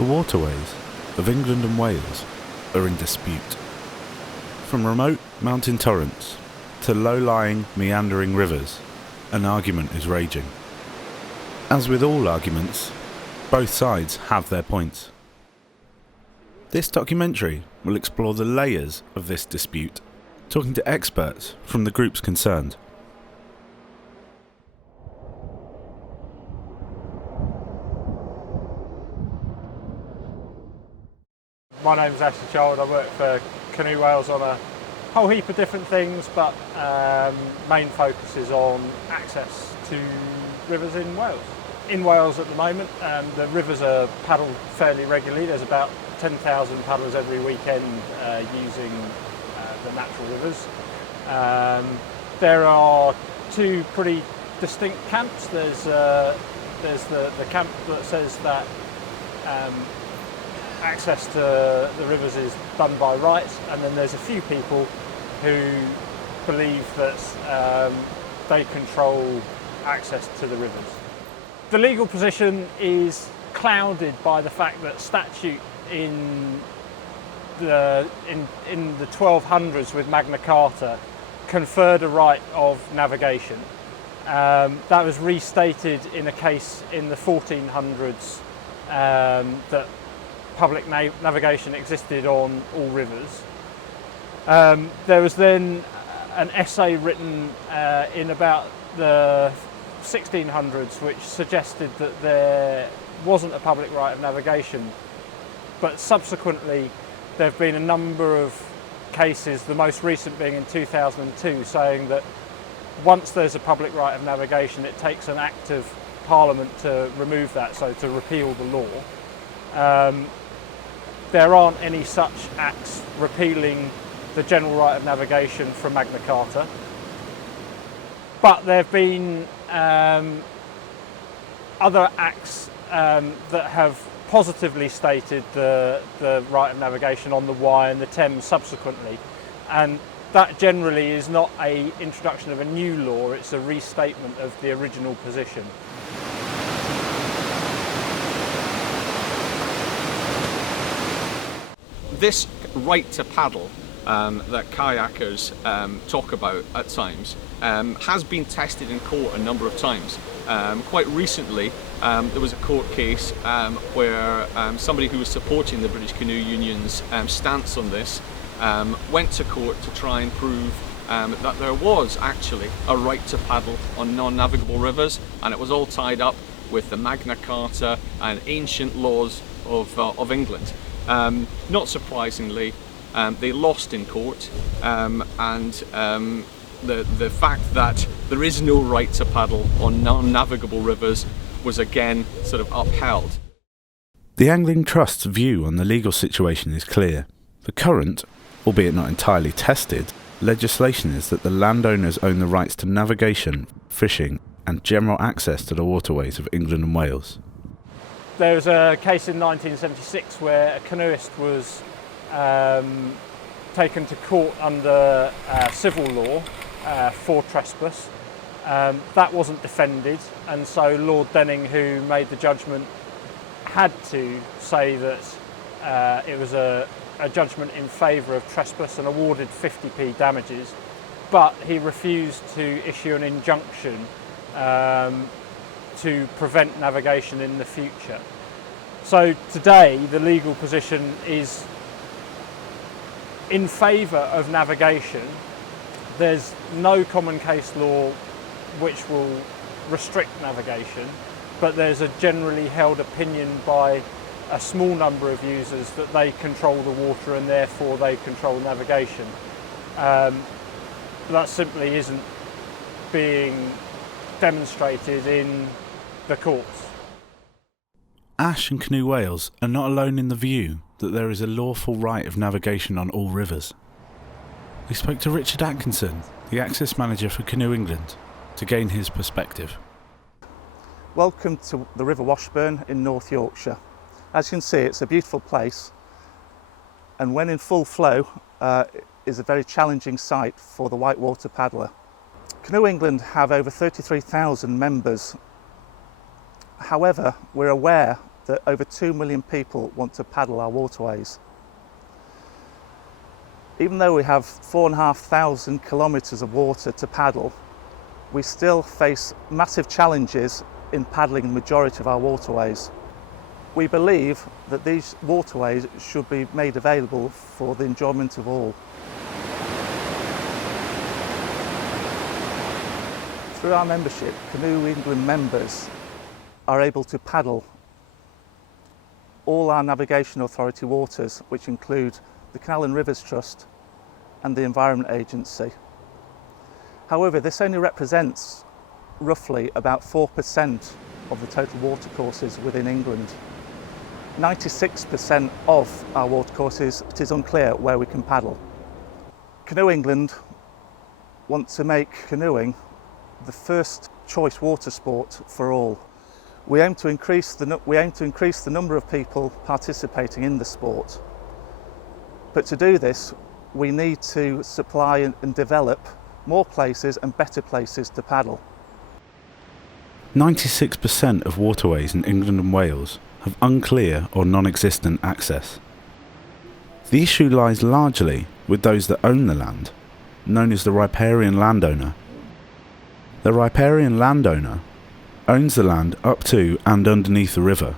The waterways of England and Wales are in dispute. From remote mountain torrents to low-lying, meandering rivers, an argument is raging. As with all arguments, both sides have their points. This documentary will explore the layers of this dispute, talking to experts from the groups concerned. My name's Ashley Child. I work for Canoe Wales on a whole heap of different things, but main focus is on access to rivers in Wales. In Wales at the moment, the rivers are paddled fairly regularly. There's about 10,000 paddlers every weekend using the natural rivers. There are two pretty distinct camps. There's the camp that says that access to the rivers is done by rights, and then there's a few people who believe that they control access to the rivers. The legal position is clouded by the fact that statute in the 1200s with Magna Carta conferred a right of navigation. That was restated in a case in the 1400s that public navigation existed on all rivers. There was then an essay written in about the 1600s which suggested that there wasn't a public right of navigation, but subsequently there have been a number of cases, the most recent being in 2002, saying that once there's a public right of navigation it takes an act of Parliament to remove that, so to repeal the law. There aren't any such acts repealing the general right of navigation from Magna Carta, but there have been other acts that have positively stated the right of navigation on the Wye and the Thames subsequently, and that generally is not an introduction of a new law, it's a restatement of the original position. This right to paddle that kayakers talk about at times has been tested in court a number of times. Quite recently there was a court case where somebody who was supporting the British Canoe Union's stance on this went to court to try and prove that there was actually a right to paddle on non-navigable rivers, and it was all tied up with the Magna Carta and ancient laws of England. Not surprisingly, they lost in court, and the fact that there is no right to paddle on non-navigable rivers was again sort of upheld. The Angling Trust's view on the legal situation is clear. The current, albeit not entirely tested, legislation is that the landowners own the rights to navigation, fishing and general access to the waterways of England and Wales. There was a case in 1976 where a canoeist was taken to court under civil law for trespass. That wasn't defended, and so Lord Denning, who made the judgment, had to say that it was a judgment in favour of trespass and awarded 50p damages, but he refused to issue an injunction to prevent navigation in the future. So today the legal position is in favour of navigation. There's no common case law which will restrict navigation, but there's a generally held opinion by a small number of users that they control the water and therefore they control navigation. That simply isn't being demonstrated in the courts. Ash and Canoe Wales are not alone in the view that there is a lawful right of navigation on all rivers. We spoke to Richard Atkinson, the Access Manager for Canoe England, to gain his perspective. Welcome to the River Washburn in North Yorkshire. As you can see, it's a beautiful place, and when in full flow is a very challenging sight for the whitewater paddler. Canoe England have over 33,000 members. However, we're aware that over 2 million people want to paddle our waterways. Even though we have 4,500 kilometres of water to paddle, we still face massive challenges in paddling the majority of our waterways. We believe that these waterways should be made available for the enjoyment of all. Through our membership, Canoe England members are able to paddle all our Navigation Authority waters, which include the Canal and Rivers Trust and the Environment Agency. However, this only represents roughly about 4% of the total watercourses within England. 96% of our watercourses, it is unclear where we can paddle. Canoe England want to make canoeing the first choice water sport for all. We aim to increase the number of people participating in the sport. But to do this, we need to supply and develop more places and better places to paddle. 96% of waterways in England and Wales have unclear or non-existent access. The issue lies largely with those that own the land, known as the riparian landowner. The riparian landowner owns the land up to and underneath the river,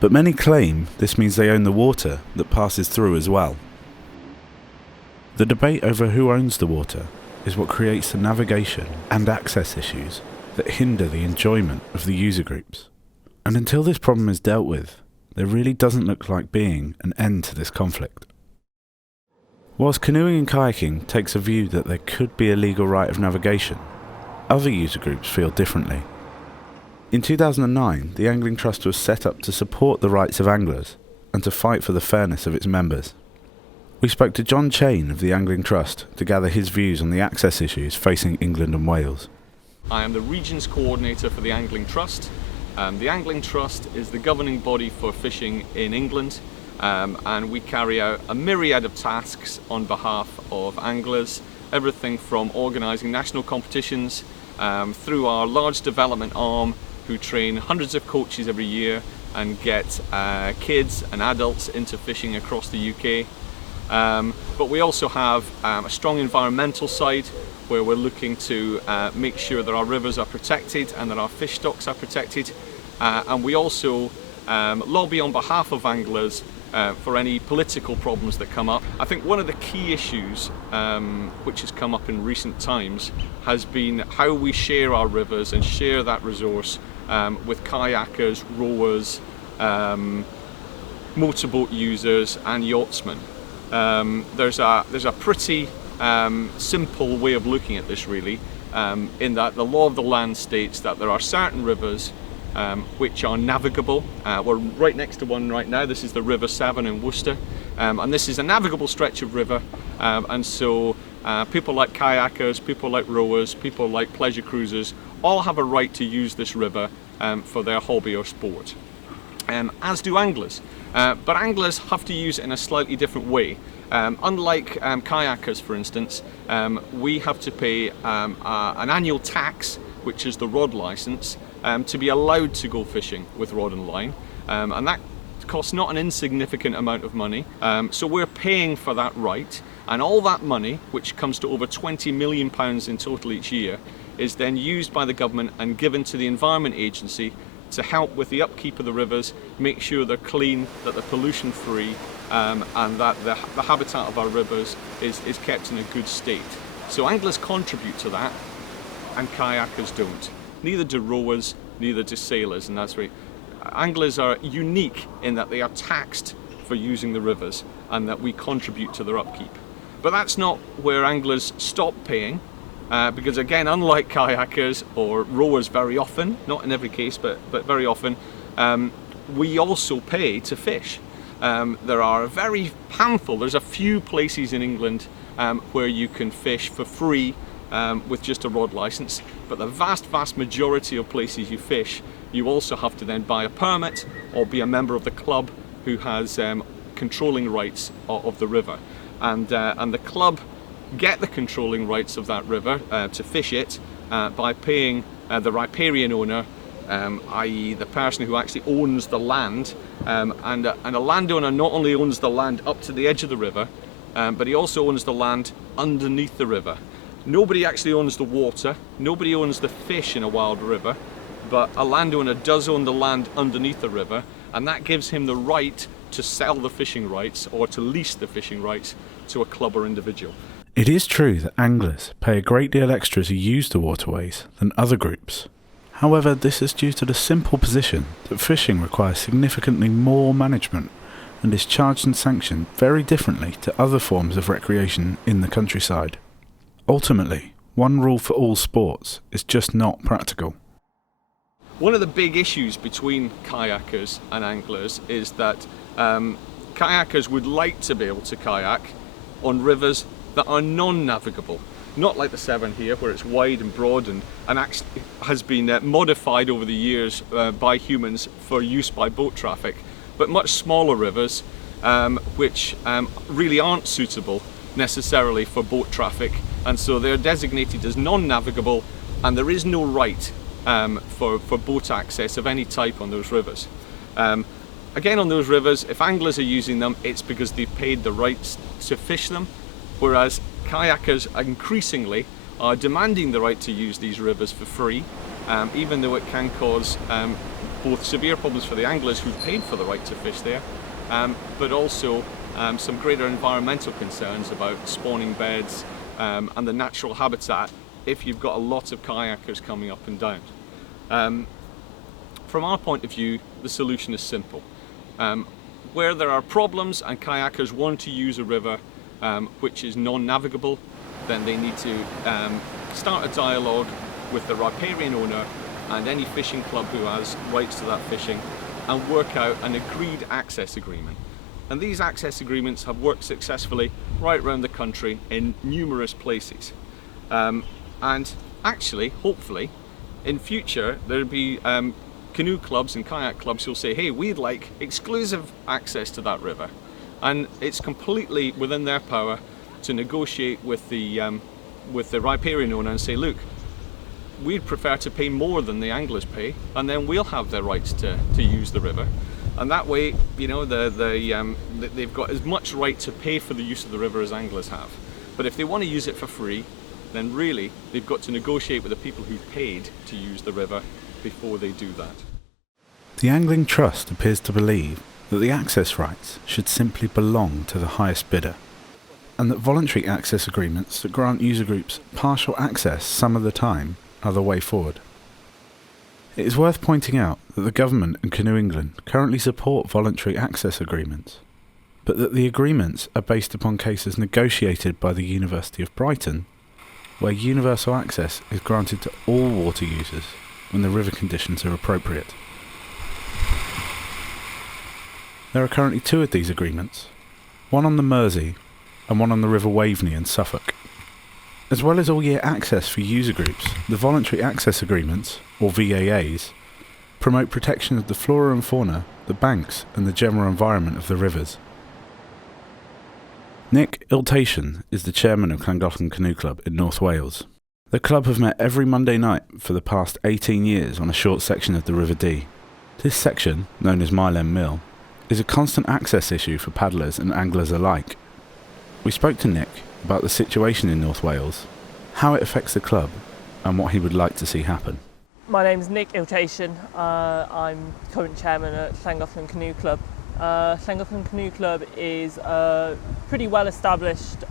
but many claim this means they own the water that passes through as well. The debate over who owns the water is what creates the navigation and access issues that hinder the enjoyment of the user groups. And until this problem is dealt with, there really doesn't look like being an end to this conflict. Whilst canoeing and kayaking takes a view that there could be a legal right of navigation, other user groups feel differently. In 2009, the Angling Trust was set up to support the rights of anglers and to fight for the fairness of its members. We spoke to John Chain of the Angling Trust to gather his views on the access issues facing England and Wales. I am the Regions Coordinator for the Angling Trust. The Angling Trust is the governing body for fishing in England, and we carry out a myriad of tasks on behalf of anglers, everything from organising national competitions through our large development arm, who train hundreds of coaches every year and get kids and adults into fishing across the UK. But we also have a strong environmental side, where we're looking to make sure that our rivers are protected and that our fish stocks are protected. And we also lobby on behalf of anglers for any political problems that come up. I think one of the key issues which has come up in recent times has been how we share our rivers and share that resource with kayakers, rowers, motorboat users and yachtsmen. There's a pretty simple way of looking at this, really, in that the law of the land states that there are certain rivers which are navigable. We're right next to one right now. This is the River Severn in Worcester, and this is a navigable stretch of river, and so people like kayakers, people like rowers, people like pleasure cruisers all have a right to use this river for their hobby or sport, as do anglers. But anglers have to use it in a slightly different way. Unlike kayakers, for instance, we have to pay an annual tax, which is the rod license, to be allowed to go fishing with rod and line, and that costs not an insignificant amount of money. So we're paying for that right, and all that money, which comes to over £20 million in total each year, is then used by the government and given to the Environment Agency to help with the upkeep of the rivers, make sure they're clean, that they're pollution free, and that the habitat of our rivers is kept in a good state. So anglers contribute to that, and kayakers don't. Neither do rowers, neither do sailors, and that's right. Anglers are unique in that they are taxed for using the rivers and that we contribute to their upkeep. But that's not where anglers stop paying, because again, unlike kayakers or rowers very often, not in every case, but very often, we also pay to fish. There are a very handful, there's a few places in England where you can fish for free with just a rod license, but the vast majority of places you fish, you also have to then buy a permit or be a member of the club who has controlling rights of the river, and the club get the controlling rights of that river to fish it by paying the riparian owner i.e. the person who actually owns the land, and a landowner not only owns the land up to the edge of the river, but he also owns the land underneath the river. Nobody actually owns the water, nobody owns the fish in a wild river, but a landowner does own the land underneath the river, and that gives him the right to sell the fishing rights or to lease the fishing rights to a club or individual. It is true that anglers pay a great deal extra to use the waterways than other groups. However, this is due to the simple position that fishing requires significantly more management and is charged and sanctioned very differently to other forms of recreation in the countryside. Ultimately, one rule for all sports is just not practical. One of the big issues between kayakers and anglers is that kayakers would like to be able to kayak on rivers that are non-navigable. Not like the Severn here, where it's wide and broad and actually has been modified over the years by humans for use by boat traffic, but much smaller rivers which really aren't suitable necessarily for boat traffic, and so they're designated as non-navigable, and there is no right for boat access of any type on those rivers. Again, on those rivers, if anglers are using them, it's because they've paid the rights to fish them, whereas kayakers increasingly are demanding the right to use these rivers for free, even though it can cause both severe problems for the anglers who've paid for the right to fish there, but also some greater environmental concerns about spawning beds and the natural habitat if you've got a lot of kayakers coming up and down. From our point of view, the solution is simple. Where there are problems and kayakers want to use a river which is non-navigable, then they need to start a dialogue with the riparian owner and any fishing club who has rights to that fishing, and work out an agreed access agreement. And these access agreements have worked successfully right around the country in numerous places. And actually, hopefully, in future there'll be canoe clubs and kayak clubs who'll say, hey, we'd like exclusive access to that river. And it's completely within their power to negotiate with the riparian owner and say, look, we'd prefer to pay more than the anglers pay, and then we'll have their rights to use the river. And that way, you know, they've got as much right to pay for the use of the river as anglers have. But if they want to use it for free, then really they've got to negotiate with the people who've paid to use the river before they do that. The Angling Trust appears to believe that the access rights should simply belong to the highest bidder, and that voluntary access agreements that grant user groups partial access some of the time are the way forward. It is worth pointing out that the government and Canoe England currently support voluntary access agreements, but that the agreements are based upon cases negotiated by the University of Brighton, where universal access is granted to all water users when the river conditions are appropriate. There are currently 2 of these agreements, one on the Mersey and one on the River Waveney in Suffolk. As well as all-year access for user groups, the voluntary access agreements, or VAAs, promote protection of the flora and fauna, the banks and the general environment of the rivers. Nick Iltation is the chairman of Llangollen Canoe Club in North Wales. The club have met every Monday night for the past 18 years on a short section of the River Dee. This section, known as Mile End Mill, is a constant access issue for paddlers and anglers alike. We spoke to Nick about the situation in North Wales, how it affects the club, and what he would like to see happen. My name's Nick Iltation. I'm current chairman at Llangollen Canoe Club. Llangollen Canoe Club is a pretty well established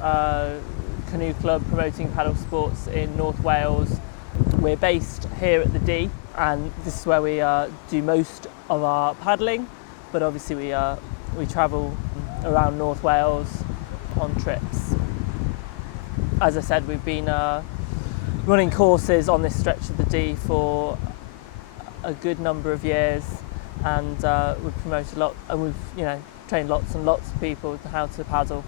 canoe club promoting paddle sports in North Wales. We're based here at the Dee, and this is where we do most of our paddling, but obviously we travel around North Wales on trips. As I said, we've been running courses on this stretch of the Dee for a good number of years, and we've promoted a lot, and we've trained lots and lots of people how to paddle.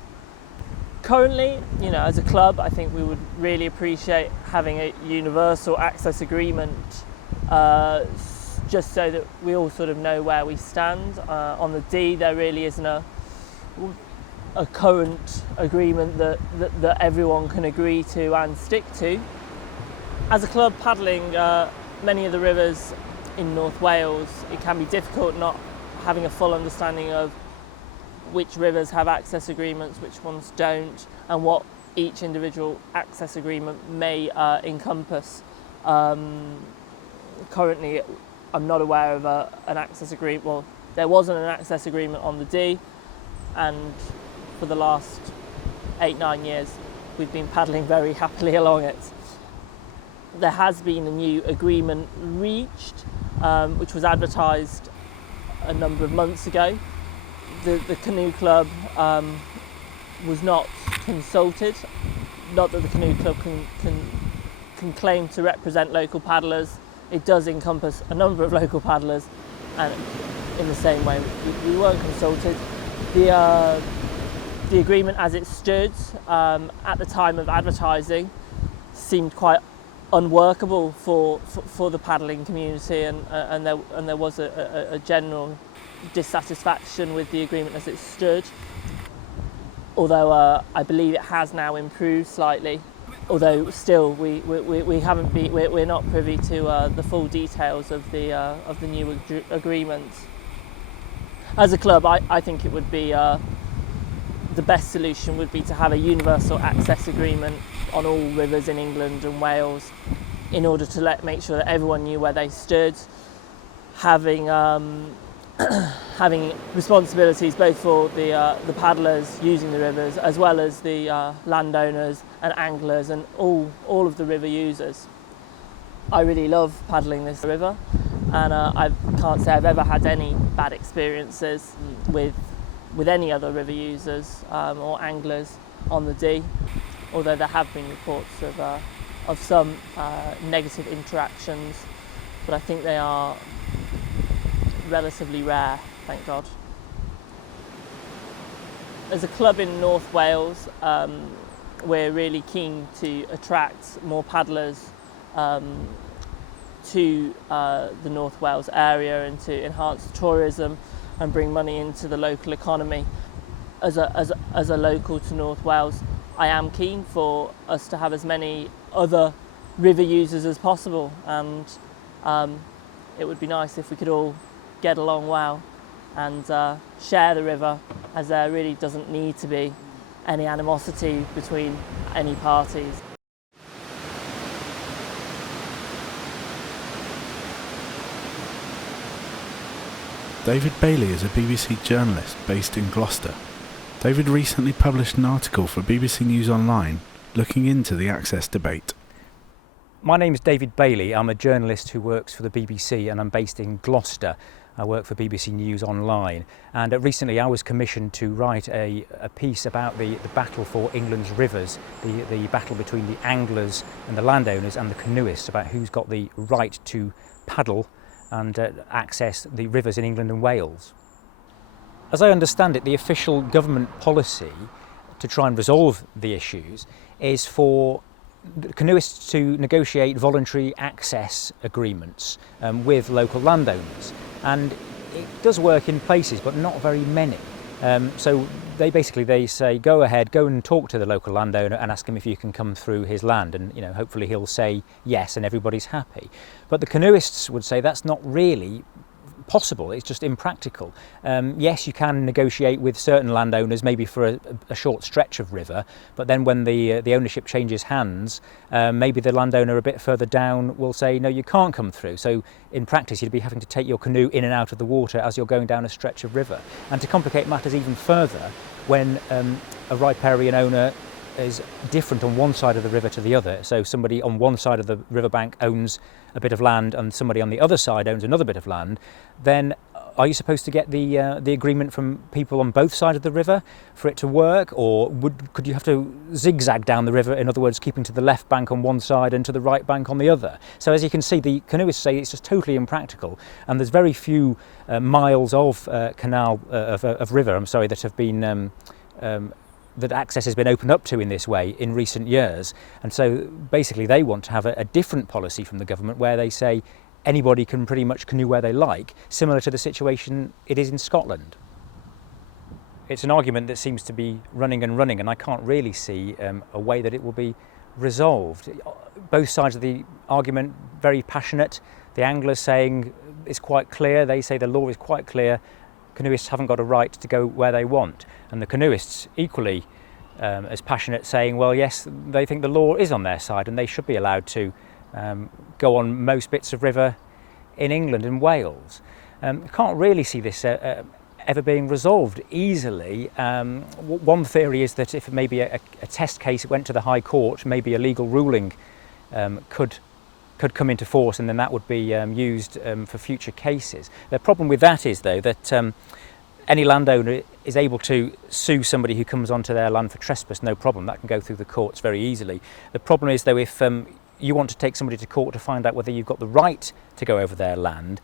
Currently, as a club, I think we would really appreciate having a universal access agreement, just so that we all sort of know where we stand. On the Dee, there really isn't a current agreement that everyone can agree to and stick to. As a club paddling many of the rivers in North Wales, it can be difficult not having a full understanding of which rivers have access agreements, which ones don't, and what each individual access agreement may encompass. Currently, I'm not aware of an access agreement. Well, there wasn't an access agreement on the Dee, and for the last 8-9 years, we've been paddling very happily along it. There has been a new agreement reached, which was advertised a number of months ago. The canoe club was not consulted. Not that the canoe club can claim to represent local paddlers. It does encompass a number of local paddlers, and in the same way we weren't consulted. The agreement as it stood at the time of advertising seemed quite unworkable for the paddling community, and there was a general dissatisfaction with the agreement as it stood. Although I believe it has now improved slightly. Although still we're not privy to the full details of the new agreement. As a club, I think it would be the best solution would be to have a universal access agreement on all rivers in England and Wales, in order to make sure that everyone knew where they stood, having responsibilities both for the paddlers using the rivers, as well as the landowners and anglers and all of the river users. I really love paddling this river, and I can't say I've ever had any bad experiences with any other river users or anglers on the Dee, although there have been reports of some negative interactions, but I think they are relatively rare, thank God. As a club in North Wales, we're really keen to attract more paddlers to the North Wales area and to enhance tourism and bring money into the local economy. As a local to North Wales, I am keen for us to have as many other river users as possible, and it would be nice if we could all get along well and share the river, as there really doesn't need to be any animosity between any parties. David Bailey is a BBC journalist based in Gloucester. David recently published an article for BBC News Online looking into the access debate. My name is David Bailey. I'm a journalist who works for the BBC, and I'm based in Gloucester. I work for BBC News Online, and recently I was commissioned to write a piece about the battle for England's rivers, the battle between the anglers and the landowners and the canoeists, about who's got the right to paddle and access the rivers in England and Wales. As I understand it, the official government policy to try and resolve the issues is for canoeists to negotiate voluntary access agreements with local landowners, and it does work in places but not very many. So they say go ahead, go and talk to the local landowner and ask him if you can come through his land, and hopefully he'll say yes and everybody's happy. But the canoeists would say that's not really possible, it's just impractical. Yes, you can negotiate with certain landowners, maybe for a short stretch of river, but then when the ownership changes hands, maybe the landowner a bit further down will say no, you can't come through. So in practice you'd be having to take your canoe in and out of the water as you're going down a stretch of river. And to complicate matters even further, when a riparian owner is different on one side of the river to the other, so somebody on one side of the riverbank owns a bit of land and somebody on the other side owns another bit of land, then are you supposed to get the agreement from people on both sides of the river for it to work, or could you have to zigzag down the river, in other words keeping to the left bank on one side and to the right bank on the other? So as you can see, the canoeists say it's just totally impractical, and there's very few miles of canal of river that have been that access has been opened up to in this way in recent years. And so basically they want to have a different policy from the government, where they say anybody can pretty much canoe where they like, similar to the situation it is in Scotland. It's an argument that seems to be running, and I can't really see a way that it will be resolved. Both sides of the argument very passionate. The anglers saying is quite clear. They say the law is quite clear. Canoeists haven't got a right to go where they want. And the canoeists equally as passionate, saying, well, yes, they think the law is on their side and they should be allowed to go on most bits of river in England and Wales. Can't really see this ever being resolved easily. One theory is that if maybe a test case went to the High Court, maybe a legal ruling could come into force, and then that would be used for future cases. The problem with that is, though, that any landowner is able to sue somebody who comes onto their land for trespass, no problem. That can go through the courts very easily. The problem is, though, if you want to take somebody to court to find out whether you've got the right to go over their land,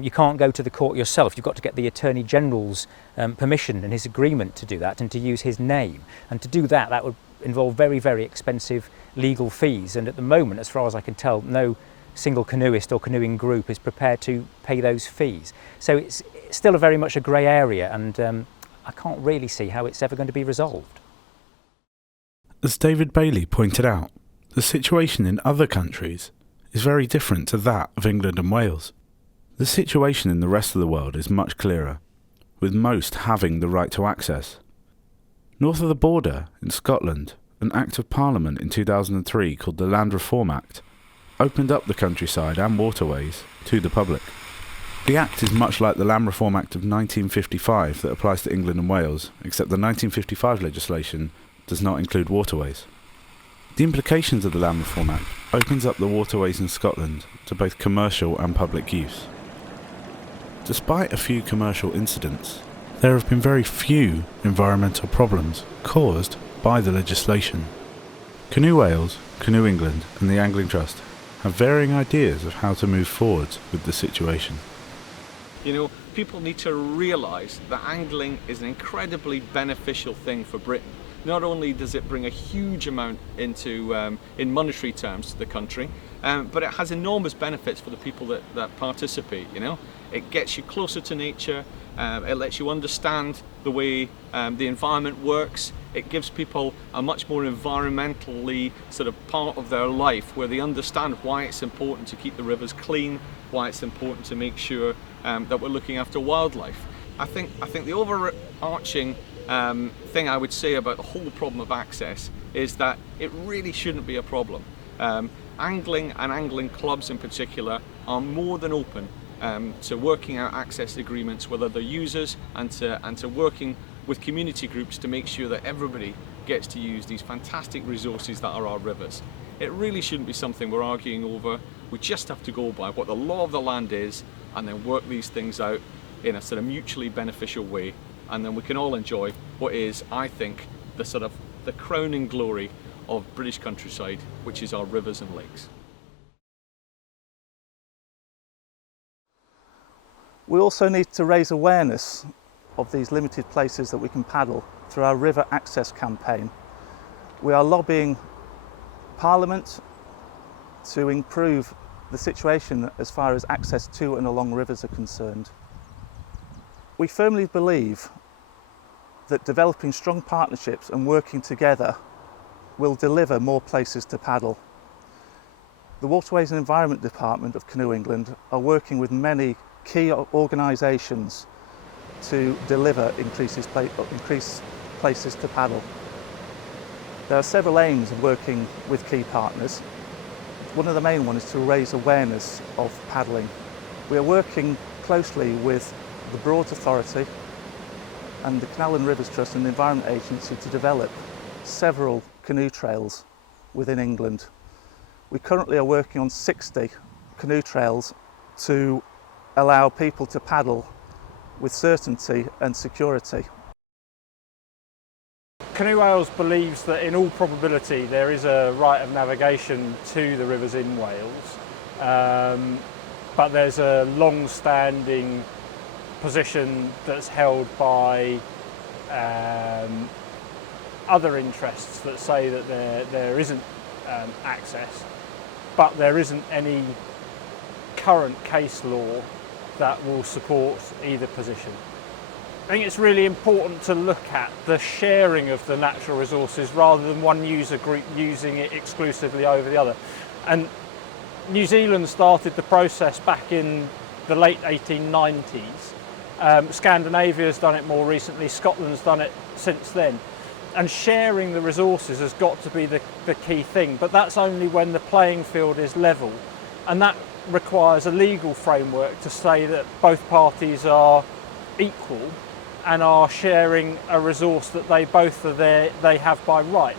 you can't go to the court yourself. You've got to get the Attorney General's permission and his agreement to do that and to use his name. And to do that, that would involve very, very expensive legal fees. And at the moment, as far as I can tell, no single canoeist or canoeing group is prepared to pay those fees. So it's still very much a grey area, and I can't really see how it's ever going to be resolved. As David Bailey pointed out, the situation in other countries is very different to that of England and Wales. The situation in the rest of the world is much clearer, with most having the right to access. North of the border, in Scotland, an Act of Parliament in 2003 called the Land Reform Act opened up the countryside and waterways to the public. The Act is much like the Land Reform Act of 1955 that applies to England and Wales, except the 1955 legislation does not include waterways. The implications of the Land Reform Act opens up the waterways in Scotland to both commercial and public use. Despite a few commercial incidents, there have been very few environmental problems caused by the legislation. Canoe Wales, Canoe England and the Angling Trust have varying ideas of how to move forwards with the situation. You know, people need to realise that angling is an incredibly beneficial thing for Britain. Not only does it bring a huge amount into, in monetary terms to the country, but it has enormous benefits for the people that participate, you know. It gets you closer to nature, it lets you understand the way the environment works. It gives people a much more environmentally sort of part of their life where they understand why it's important to keep the rivers clean, why it's important to make sure that we're looking after wildlife. I think the overarching thing I would say about the whole problem of access is that it really shouldn't be a problem. Angling and angling clubs in particular are more than open to working out access agreements with other users and to working with community groups to make sure that everybody gets to use these fantastic resources that are our rivers. It really shouldn't be something we're arguing over. We just have to go by what the law of the land is and then work these things out in a sort of mutually beneficial way, and then we can all enjoy what is, I think, the crowning glory of British countryside, which is our rivers and lakes. We also need to raise awareness of these limited places that we can paddle through our river access campaign. We are lobbying Parliament to improve the situation as far as access to and along rivers are concerned. We firmly believe that developing strong partnerships and working together will deliver more places to paddle. The Waterways and Environment Department of Canoe England are working with many key organisations to deliver increased places to paddle. There are several aims of working with key partners. One of the main ones is to raise awareness of paddling. We are working closely with the Broads Authority and the Canal and Rivers Trust and the Environment Agency to develop several canoe trails within England. We currently are working on 60 canoe trails to allow people to paddle with certainty and security. Canoe Wales believes that in all probability there is a right of navigation to the rivers in Wales, but there's a long-standing position that's held by other interests that say that there isn't access, but there isn't any current case law that will support either position. I think it's really important to look at the sharing of the natural resources rather than one user group using it exclusively over the other. And New Zealand started the process back in the late 1890s. Scandinavia's done it more recently, Scotland's done it since then. And sharing the resources has got to be the key thing, but that's only when the playing field is level. And that requires a legal framework to say that both parties are equal and are sharing a resource that they have by right.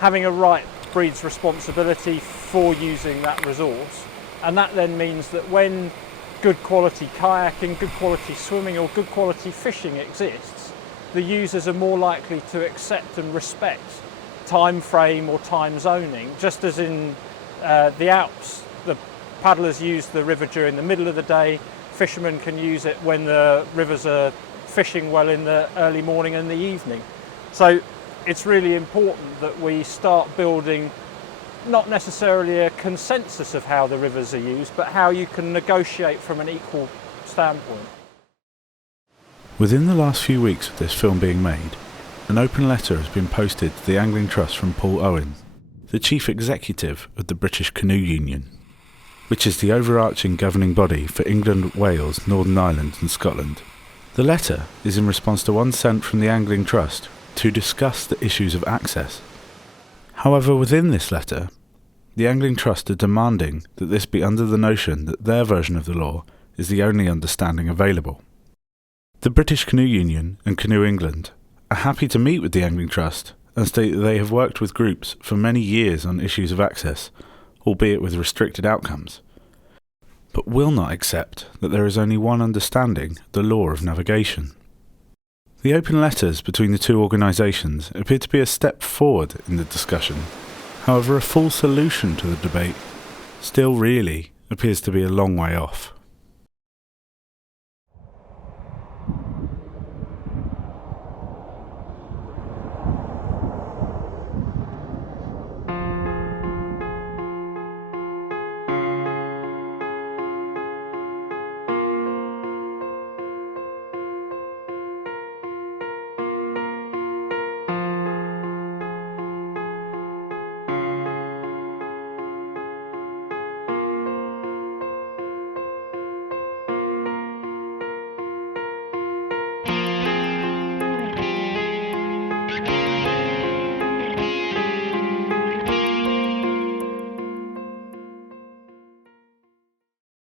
Having a right breeds responsibility for using that resource, and that then means that when good quality kayaking, good quality swimming or good quality fishing exists, the users are more likely to accept and respect time frame or time zoning. Just as in the Alps, the paddlers use the river during the middle of the day, fishermen can use it when the rivers are fishing well in the early morning and the evening. So it's really important that we start building not necessarily a consensus of how the rivers are used, but how you can negotiate from an equal standpoint. Within the last few weeks of this film being made, an open letter has been posted to the Angling Trust from Paul Owen, the Chief Executive of the British Canoe Union, which is the overarching governing body for England, Wales, Northern Ireland and Scotland. The letter is in response to one sent from the Angling Trust to discuss the issues of access. However, within this letter, the Angling Trust are demanding that this be under the notion that their version of the law is the only understanding available. The British Canoe Union and Canoe England are happy to meet with the Angling Trust and state that they have worked with groups for many years on issues of access, albeit with restricted outcomes, but will not accept that there is only one understanding of the law of navigation. The open letters between the two organisations appear to be a step forward in the discussion. However, a full solution to the debate still really appears to be a long way off.